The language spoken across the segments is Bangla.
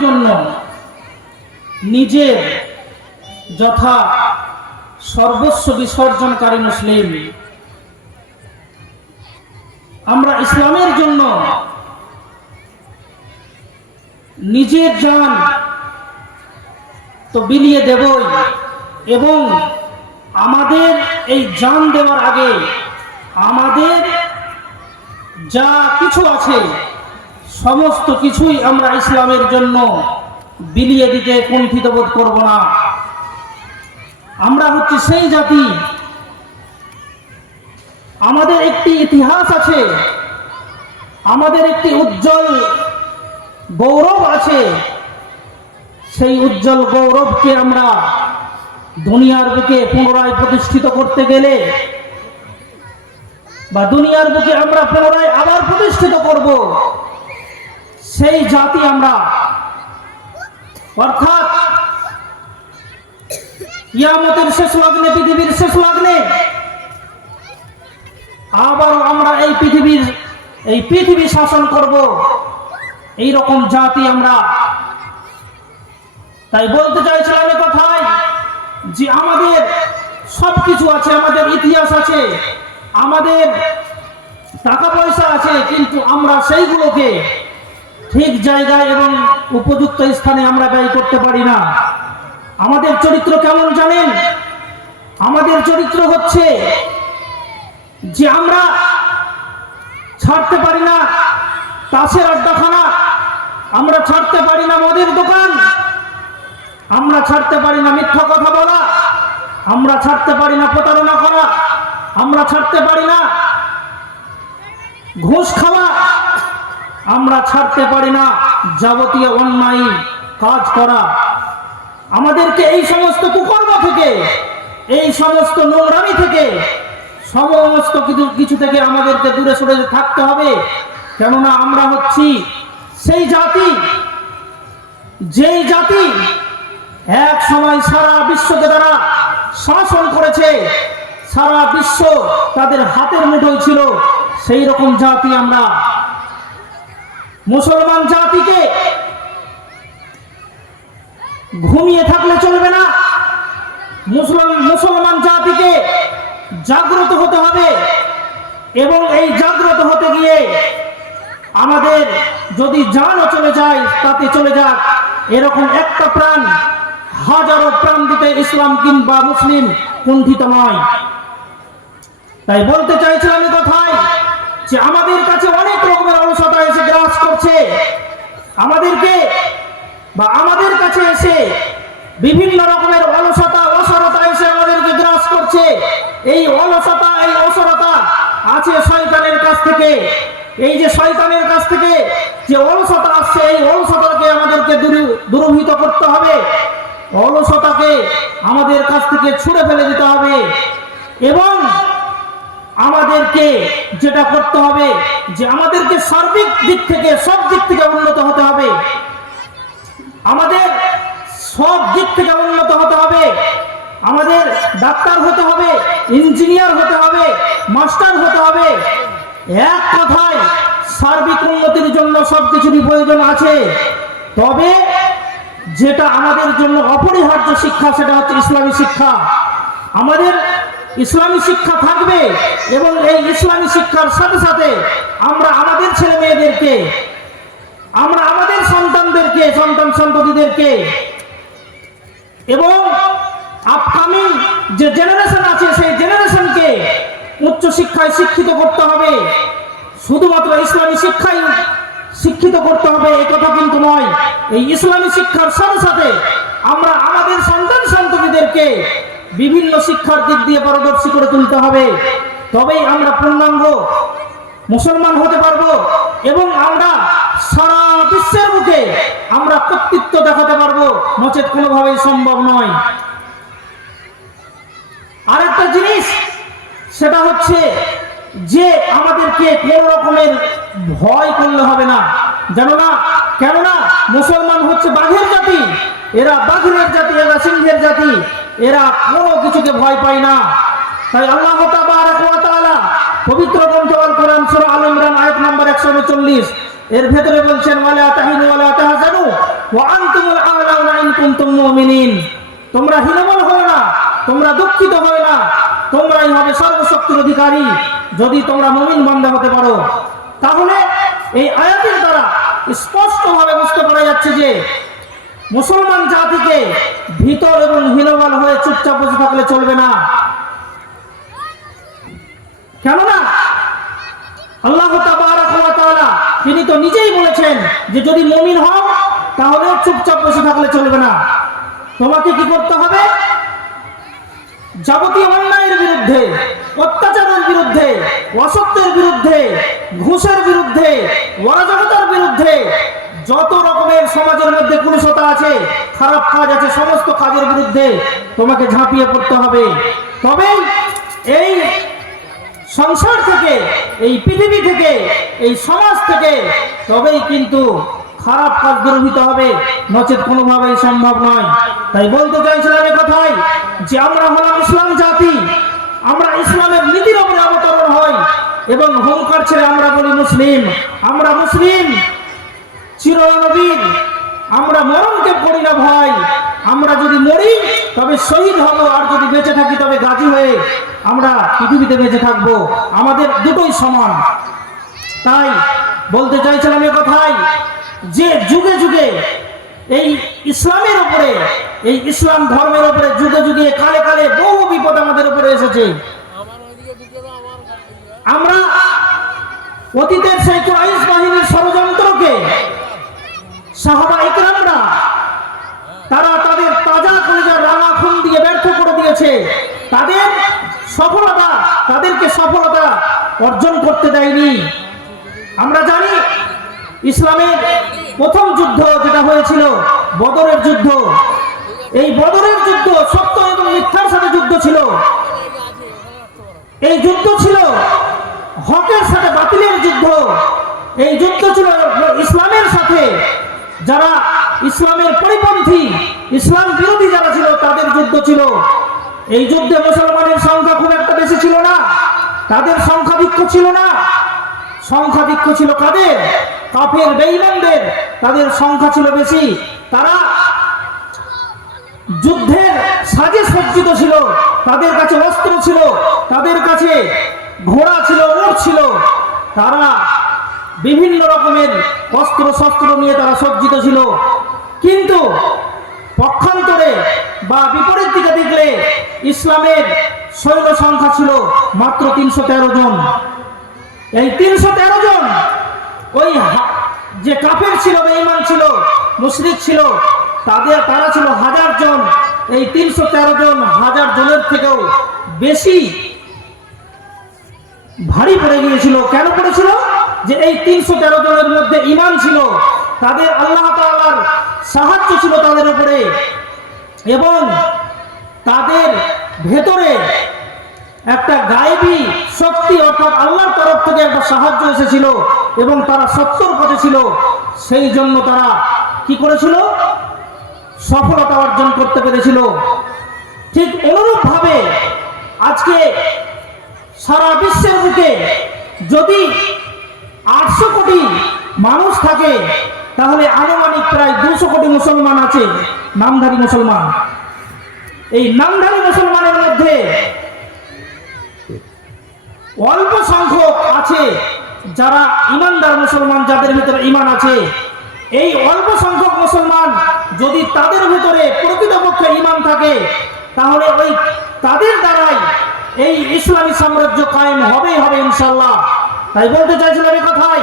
জন্য নিজের যথা সর্বস্ব বিসর্জনকারী মুসলিম, আমরা ইসলামের জন্য নিজের জান তো বিলিয়ে দেবই এবং আমাদের এই জান দেওয়ার আগে আমাদের যা কিছু আছে সমস্ত কিছুই আমরা ইসলামের জন্য বিলিয়ে দিতে কুণ্ঠিত বোধ করব না। আমরা হচ্ছে সেই জাতি। আমাদের একটি ইতিহাস আছে। আমাদের একটি উজ্জ্বল গৌরব আছে। সেই উজ্জ্বল গৌরবকে আমরা দুনিয়ার বুকে পুনরায় প্রতিষ্ঠিত করতে গেলে বা দুনিয়ার বুকে আমরা পুনরায় আবার প্রতিষ্ঠিত করব। সেই জাতি আমরা। অর্থাৎ ইয়ামতের শেষ লগ্নে, পৃথিবীর শেষ লগ্নে আবার আমরা এই পৃথিবীর, এই পৃথিবী শাসন করব। এই রকম জাতি আমরা। তাই বলতে চাইছিলাম এ কথাই যে আমাদের সব কিছু আছে, আমাদের ইতিহাস আছে, আমাদের টাকা পয়সা আছে, কিন্তু আমরা সেইগুলোকে ঠিক জায়গায় এবং উপযুক্ত স্থানে আমরা ব্যয় করতে পারি না। আমাদের চরিত্র কেমন জানেন? আমাদের চরিত্র হচ্ছে যে আমরা ছাড়তে পারি না, তাসের আড্ডাখানা, আমরা ছাড়তে পারি না মদের দোকান, আমরা ছাড়তে পারি না মিথ্যা কথা বলা, আমরা ছাড়তে পারি না প্রতারণা করা, আমরা ছাড়তে পারি না ঘুষ খাওয়া আমরা ছাড়তে পারি না। যাবতীয় অন্যায় কাজ করা। আমাদেরকে এই সমস্ত কুকর্ম থেকে, এই সমস্ত নোংরামি থেকে, সমস্ত কিছু কিছু থেকে আমাদেরকে দূরে সরে থাকতে হবে। কেননা আমরা হচ্ছি সেই জাতি, যেই জাতি এক সময় সারা বিশ্বকে তারা শাসন করেছে, সারা বিশ্ব তাদের হাতের মুঠোয় ছিল, সেই রকম জাতি আমরা মুসলমান জাতিকে ঘুমিয়ে থাকলে চলবে না। মুসলমান জাতিকে জাগ্রত হতে হবে এবং এই জাগ্রত হতে গিয়ে আমাদের যদি জানও চলে যায়, তাতে চলে যাক। এরকম একটা প্রাণ, হাজারো প্রাণ দিতে ইসলাম কিংবা মুসলিম কুণ্ঠিত নয়। তাই বলতে চাইছিলাম কথাই যে আমাদের কাছে অনেক রকমের অলসতা এসে গ্রাস করছে আমাদেরকে বা আমাদের কাছে এসে বিভিন্ন রকমের অলসতা, অসরতা এসে আমাদেরকে গ্রাস করছে। এই অলসতা, এই অসরতা আছে শয়তানের কাছ থেকে। এই যে শয়তানের কাছ থেকে যে অলসতা আসছে, এই অলসতাকে আমাদেরকে দূরী- দূরভূত করতে হবে। অলসতাকে আমাদের কাছ থেকে ছুঁড়ে ফেলে দিতে হবে। এবং আমাদেরকে যেটা করতে হবে, যে আমাদেরকে সার্বিক দিক থেকে, সব দিক থেকে উন্নত হতে হবে। আমাদের সব দিক থেকে উন্নত হতে হবে। আমাদের ডাক্তার হতে হবে, ইঞ্জিনিয়ার হতে হবে, মাস্টার হতে হবে। এক কথায়, সার্বিক উন্নতির জন্য সব কিছুরই প্রয়োজন আছে। তবে যেটা আমাদের জন্য অপরিহার্য শিক্ষা, সেটা হচ্ছে ইসলামী শিক্ষা। আমাদের ইসলামী শিক্ষা থাকবে এবং এই ইসলামী শিক্ষার সাথে সাথে আমরা আমাদের ছেলে মেয়েদেরকে, আমরা আমাদের সন্তানদেরকে, সন্তান সন্ততিদেরকে এবং আপকামিং যে জেনারেশন আছে, সেই জেনারেশনকে উচ্চ শিক্ষায় শিক্ষিত করতে হবে। শুধুমাত্র ইসলামী শিক্ষাই শিক্ষিত করতে হবে, এই কথা কিন্তু নয়। এই ইসলামী শিক্ষার সাথে সাথে আমরা আমাদের সন্তান সন্ততিদেরকে বিভিন্ন শিক্ষার দিক দিয়ে পারদর্শী করে তুলতে হবে। তবেই আমরা পূর্ণাঙ্গ মুসলমান হতে পারব এবং আমরা সারা বিশ্বের মুখে আমরা কর্তৃত্ব দেখাতে পারব। নচেত কোনোভাবেই সম্ভব নয়। আরেকটা জিনিস, সেটা হচ্ছে যে আমাদেরকে কোন রকমের ভয় করলে হবে না। জানো না কেননা মুসলমান হচ্ছে বাঘের জাতি। এরা বাঘের জাতি, এরা সিংহের জাতি। এরা কোনো কিছুকে ভয় পায় না। তাই আল্লাহ পবিত্র গ্রন্থ আল কোরআন সূরা আল ইমরান আয়াত নাম্বার 139 এর ভেতরে বলছেন, ওয়ালা তাহিনু ওয়ালা তাহজানু ওয়া আনতুমুল আ'লাউনা ইন কুনতুম মুমিনিন। তোমরা হীনমন হয় না, তোমরা দুঃখিত হয় না, তোমরাই হবে সর্বশক্তির অধিকারী যদি তোমরা মুমিন বান্দা হতে পারো। তাহলে এই আয়াতের দ্বারা স্পষ্টভাবে বুঝতে পারা যাচ্ছে যে মুসলমান জাতিকে ভিতর এবং হীনবল হয়ে চুপচাপ বসে থাকলে চলবে না। কেননা আল্লাহ তিনি তো নিজেই বলেছেন যে যদি মুমিন হও তাহলে চুপচাপ বসে থাকলে চলবে না। তোমাকে কি করতে হবে? যাবতীয় অন্যায়ের বিরুদ্ধে, অত্যাচারের বিরুদ্ধে, অসত্যের বিরুদ্ধে, ঘুষের বিরুদ্ধে, অরাজকতার বিরুদ্ধে যত রকমের সমাজের মধ্যে কুলসতা আছে, খারাপ কাজ আছে, সমস্ত কাজের বিরুদ্ধে তোমাকে ঝাঁপিয়ে পড়তে হবে। তবে এই সংসার থেকে, এই পৃথিবী থেকে, এই সমাজ থেকে তবেই কিন্তু খারাপ কাজ দূরভূত হবে। নচেত কোনোভাবেই সম্ভব নয়। তাই বলতে চাইছিলাম এ কথাই যে আমরা হলাম ইসলাম জাতি, আমরা ইসলামের নীতির উপরে অবতরণ হই এবং হুঙ্কার ছেড়ে আমরা বলি মুসলিম। আমরা মুসলিম চিরনবীর আমরা মরণকে করি না ভয় আমরা যদি মরি, তবে শহীদ হব। আর যদি বেঁচে থাকি, তবে গাজী হয়ে আমরা পৃথিবীতে বেঁচে থাকব। আমাদের দুটোই সমান। তাই বলতে চাইছিলাম এ কথাই, যে যুগে যুগে এই ইসলামের উপরে, এই ইসলাম ধর্মের উপরে যুগে যুগে, কালে কালে বহু বিপদ আমাদের উপরে এসেছে। আমরা অতীতের সেই কুরাইশ বাহিনীর ষড়যন্ত্রকে সাহাবা ইকরামরা, তারা তাদের তাজা কলিজার রাঙা খুন দিয়ে ব্যর্থ করে দিয়েছে। তাদের সফলতা, তাদেরকে সফলতা অর্জন করতে দেয়নি। আমরা জানি ইসলামের প্রথম যুদ্ধ যেটা হয়েছিল, বদরের যুদ্ধ। এই বদরের যুদ্ধ সত্য এবং মিথ্যার সাথে যুদ্ধ ছিল। এই যুদ্ধ ছিল হকের সাথে বাতিলের যুদ্ধ। এই যুদ্ধ ছিল ইসলামের সাথে যারা ইসলামের পরিপন্থী, ইসলাম বিরোধী যারা ছিল, তাদের যুদ্ধ ছিল। এই যুদ্ধে মুসলমানের সংখ্যা খুব একটা বেশি ছিল না। তাদের সংখ্যাধিক্য ছিল না। সংখ্যাধিক্য ছিল কাদের? কাফের, বেঈমানদের। তাদের সংখ্যা ছিল বেশি। তারা যুদ্ধের সাজে সজ্জিত ছিল। তাদের কাছে অস্ত্র ছিল। তাদের কাছে ঘোড়া ছিল, উট ছিল। তারা বিভিন্ন রকমের অস্ত্র শস্ত্র নিয়ে তারা সজ্জিত ছিল। কিন্তু পক্ষান্তরে বা বিপরীত দিকে দেখলে ইসলামের সৈন্য সংখ্যা ছিল মাত্র তিনশো তেরো জন। এই তিনশো তেরো জন ওই যে কাফের ছিল, বেঈমান ছিল, মুশরিক ছিল, তাদের তারা ছিল হাজার জন। এই তিনশো তেরো জন হাজার জনের থেকেও বেশি ভারী পড়ে গিয়েছিল। কেন পড়েছিল? যে এই তিনশো তেরো জনের মধ্যে ইমান ছিল, তাদের আল্লাহ তাআলার সাহায্য ছিল তাদের উপরে। এবং তাদের ভেতরে একটা গায়েবী শক্তি অর্থাৎ আল্লাহর তরফ থেকে একটা সাহায্য এসেছিল এবং তারা সত্যর পথে ছিল। সেই জন্য তারা কি করেছিল? সফলতা অর্জন করতে পেরেছিল। ঠিক অনুরূপভাবে আজকে সারা বিশ্বের বুকে যদি আটশো কোটি মানুষ থাকে, তাহলে আনুমানিক প্রায় দুশো কোটি মুসলমান আছে, নামধারী মুসলমান। এই নামধারী মুসলমানের মধ্যে অল্প সংখ্যক আছে যারা ইমানদার মুসলমান, যাদের ভিতরে ইমান আছে। এই অল্প সংখ্যক মুসলমান যদি তাদের ভিতরে প্রকৃতপক্ষে ইমান থাকে, তাহলে ওই তাদের দ্বারাই এই ইসলামী সাম্রাজ্য কায়েম হবেই হবে ইনশাল্লাহ তাই বলতে চাইছিলাম এই কথাই,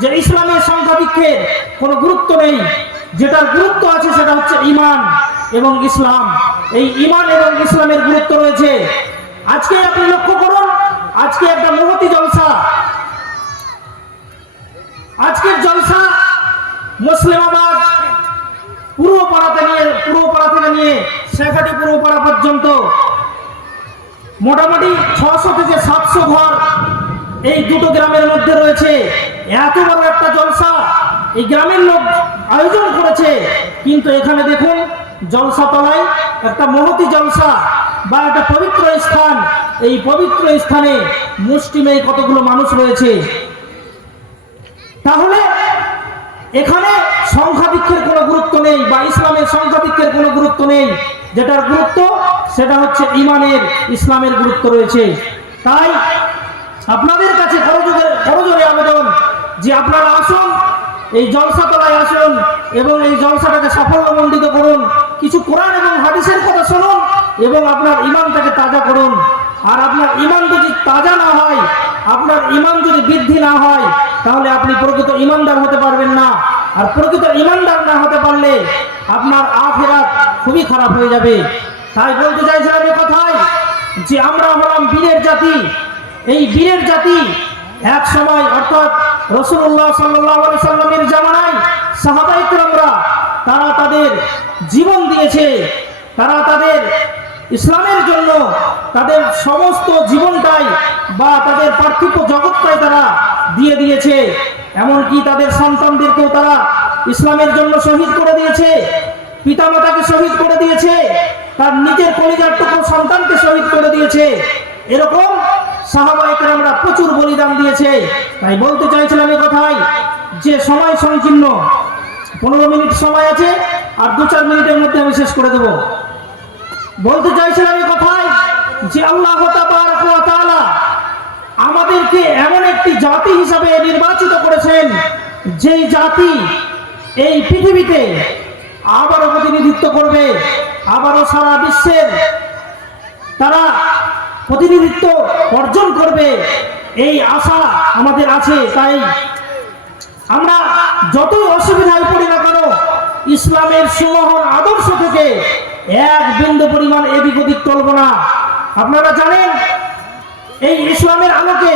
যে ইসলামের সংখ্যাধিক্যের কোনো গুরুত্ব নেই। যেটার গুরুত্ব আছে সেটা হচ্ছে ইমান এবং ইসলাম। এই ইমান এবং ইসলামের গুরুত্ব রয়েছে। আজকে আপনি লক্ষ্য করুন, আজকে একটা মহতি জলসা। আজকের জলসা মুসলিমাবাদ পূর্বপাড়াতে নিয়ে পূর্বপাড়া থেকে নিয়ে শেখাটি পূর্বপাড়া পর্যন্ত। মোটামুটি ছশো থেকে সাতশো ঘর এই দুটো গ্রামের মধ্যে রয়েছে। এত বড় একটা জলসা। এই গ্রামের লোক আয়োজন করেছে। কিন্তু এখানে দেখুন জলসা তলায় একটা মহতি জলসা বা একটা পবিত্র স্থান। এই পবিত্র স্থানে মুষ্টিমে কতগুলো মানুষ রয়েছে। তাহলে এখানে সংখ্যাধিক্যের কোনো গুরুত্ব নেই বা ইসলামের সংখ্যাধিক্যের কোনো গুরুত্ব নেই। যেটার গুরুত্ব, সেটা হচ্ছে ইমানের, ইসলামের গুরুত্ব রয়েছে। তাই আপনাদের কাছে করজোরে আবেদন যে আপনারা আসুন, এই জলসাতলায় আসুন এবং এই জলসাটাকে সাফল্যমণ্ডিত করুন। কিছু কোরআন এবং হাদিসের কথা শুনুন এবং আপনার ইমানটাকে তাজা করুন। আর আপনার ইমান যদি তাজা না হয়, আপনার ইমান যদি বৃদ্ধি না হয়, তাহলে আপনি প্রকৃত ইমানদার হতে পারবেন না। আর প্রকৃত ইমানদার না হতে পারলে আপনার আখেরাত খুবই খারাপ হয়ে যাবে। তাই বলতে চাইছিলাম কথাই যে আমরা হলাম বীরের জাতি। এই বীরের জাতি এক সময়, অর্থাৎ রসুল্লাহ সাল্লাহ সাল্লামের জামানায় সাহাবাইকরামরা, তারা তাদের জীবন দিয়েছে। তারা তাদের ইসলামের জন্য তাদের সমস্ত জীবনটাই বা তাদের পার্থিব জগৎটাই তারা দিয়ে দিয়েছে। এমনকি তাদের সন্তানদেরকেও তারা ইসলামের জন্য শহীদ করে দিয়েছে। পিতামাতাকে শহীদ করে দিয়েছে। তার নিজের পরিবারটুকু সন্তানকে শহীদ করে দিয়েছে। এরকম সাহাবাহিক আমরা প্রচুর বলিদান দিয়েছে। তাই বলতে চাইছিলাম এই কথাই, যে সময় সংকীর্ণ, পনেরো মিনিট সময় আছে, আর দু চার মিনিটের মধ্যে আমি শেষ করে দেব। বলতে চাইছিলাম এই কথাই, যে আল্লাহ আমাদেরকে এমন একটি জাতি হিসাবে নির্বাচিত করেছেন, যেই জাতি এই পৃথিবীতে আবারও প্রতিনিধিত্ব করবে, আবারও সারা বিশ্বের তারা প্রতিনিধিত্ব অর্জন করবে। এই আশা আমাদের আছে, তাই আমরা যতই অসুবিধায় পড়ি না কেন, ইসলামের সুমহান আদর্শ থেকে এক বিন্দু পরিমাণ এদিক ওদিক চলব না। আপনারা জানেন, এই ইসলামের আলোকে,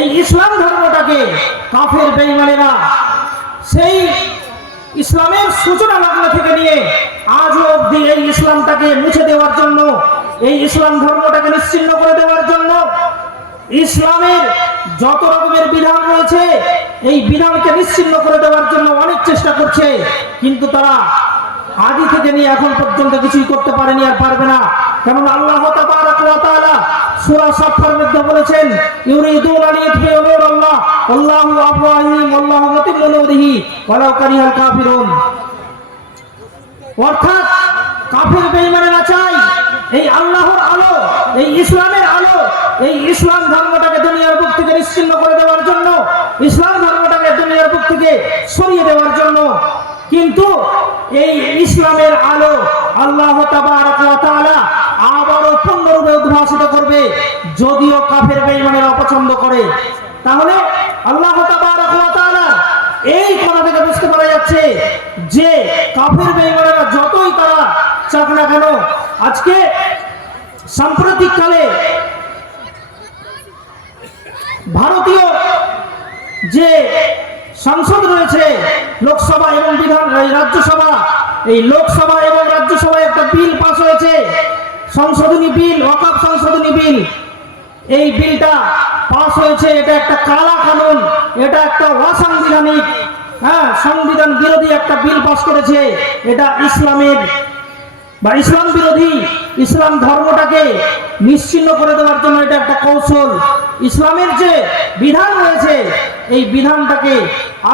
এই ইসলাম ধর্মটাকে কাফের বেইমানেরা সেই ইসলামের সূচনা লগ্ন থেকে নিয়ে আজও অবধি এই ইসলামটাকে মুছে দেওয়ার জন্য এই ইসলাম ধর্মটাকে নিশ্চিন্ন করে দেওয়ার জন্য ইসলামের যত রকমের বিধান রয়েছে, এই বিধানকে নিশ্চিন্ন করে দেওয়ার জন্য অনেক চেষ্টা করছে। কিন্তু তারা আদি থেকে নিয়ে এখন পর্যন্ত কিছুই করতে পারেনি আর পারবে না। কারণ আল্লাহ অর্থাৎ কাফের বেঈমানেরা চাই এই আল্লাহর আলো, এই ইসলামের আলো, এই ইসলাম ধর্মটাকে দুনিয়ার বুক থেকে নিশ্চিন্ন করে দেওয়ার জন্য, ইসলাম ধর্মটাকে দুনিয়ার বুক থেকে সরিয়ে দেওয়ার জন্য, কিন্তু এই ইসলামের আলো আল্লাহ তাআলা আবারও পূর্ণরূপে উদ্ভাসিত করবে, যদিও কাফের বেঈমানেরা অপছন্দ করে। তাহলে আল্লাহ তাআলা এই কথা থেকে বুঝতে পারা যাচ্ছে যে কাফের বেঈমানেরা যতই তারা চাক না কেন আজকে সাম্প্রতিক কালে ভারতীয় যে সংসদ রয়েছে লোকসভা এবং বিধান রাজ্যসভা, এই লোকসভা এবং রাজ্যসভায় একটা বিল পাস হয়েছে। সংশোধনী বিল ওয়াকফ সংশোধনী বিল। এই বিলটা পাস হয়েছে, এটা একটা কালা কানুন, এটা একটা অসাংবিধানিক হ্যাঁ সংবিধান বিরোধী একটা বিল পাস করেছে। এটা ইসলামের বা ইসলাম বিরোধী, ইসলাম ধর্মটাকে নিশ্চিন্ন করে দেওয়ার জন্য এটা একটা কৌশল। ইসলামের যে বিধান রয়েছে, এই বিধানটাকে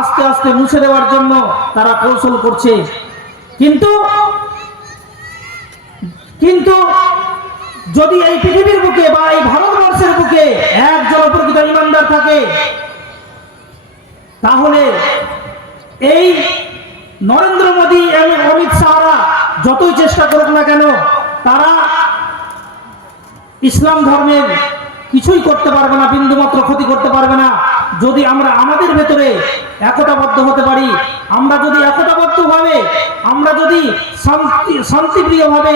আস্তে আস্তে মুছে দেওয়ার জন্য তারা কৌশল করছে। কিন্তু কিন্তু যদি এই পৃথিবীর বুকে বা এই ভারতবর্ষের বুকে একজন প্রকৃত ইমানদার থাকে, তাহলে এই নরেন্দ্র মোদী এবং অমিত শাহরা যতই চেষ্টা করুক না কেন, তারা ইসলাম ধর্মের কিছুই করতে পারবে না, বিন্দুমাত্র ক্ষতি করতে পারবে না। যদি আমরা আমাদের ভেতরে একতাবদ্ধ হতে পারি, আমরা যদি একতাবদ্ধ ভাবে আমরা যদি শান্তি শান্তিপ্রিয় ভাবে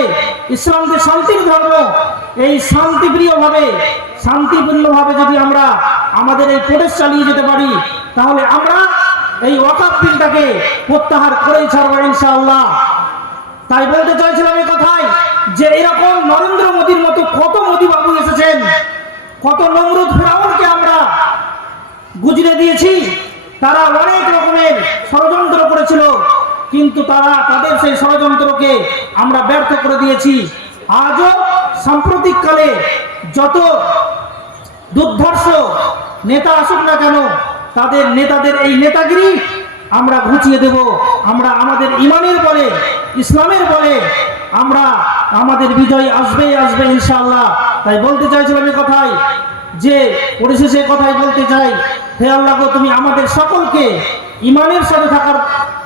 ইসলাম যে শান্তির ধর্ম, এই শান্তিপ্রিয় ভাবে শান্তিপূর্ণ ভাবে যদি আমরা আমাদের এই প্রদেশ চালিয়ে যেতে পারি, তাহলে আমরা এই ওয়াকাপ বিলটাকে প্রত্যাহার করেই ছাড়বো ইনশাআল্লাহ। তাই বলতে চাইছিলাম এই কথাই যে এরকম নরেন্দ্র মোদীর মতো কত মোদী বাবু এসেছেন, কত নমরুদ ফেরাউনকে আমরা গুজরে দিয়েছি, তারা অনেক রকমের ষড়যন্ত্র করেছিল, কিন্তু তারা তাদের সেই ষড়যন্ত্রকে আমরা ব্যর্থ করে দিয়েছি। আজও সাম্প্রতিককালে যত দুর্ধর্ষ নেতা আসুক না কেন, তাদের নেতাদের এই নেতাগিরি আমরা ঘুচিয়ে দেব, আমরা আমাদের ইমানের বলে, ইসলামের বলে, আমরা আমাদের বিজয় আসবেই আসবে ইনশাআল্লাহ। তাই বলতে চাইছিলাম এই কথাই, যে পরিশেষে কথাই বলতে চাই, হে আল্লাহ তুমি আমাদের সকলকে ইমানের সাথে থাকার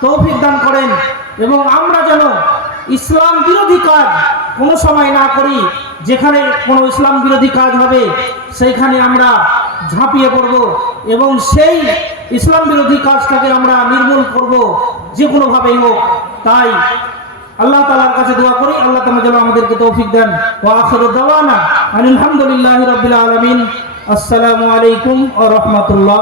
তৌফিক দান করেন এবং আমরা যেন ইসলাম বিরোধী কাজ কোনো সময় না করি, যেখানে কোনো ইসলাম বিরোধী কাজ হবে, সেইখানে আমরা ঝাঁপিয়ে পড়ব এবং সেই ইসলাম বিরোধী কাজটাকে আমরা নির্মূল করব, যে কোনোভাবেই হোক। তাই আল্লাহ তালার কাছে দোয়া করি, আল্লাহ তালা যেন আমাদেরকে তৌফিক দেন। ও আখর দাওয়ানা আলহামদুলিল্লাহ রবিল আলমিন। আসসালামু আলাইকুম ও রহমতুল্লাহ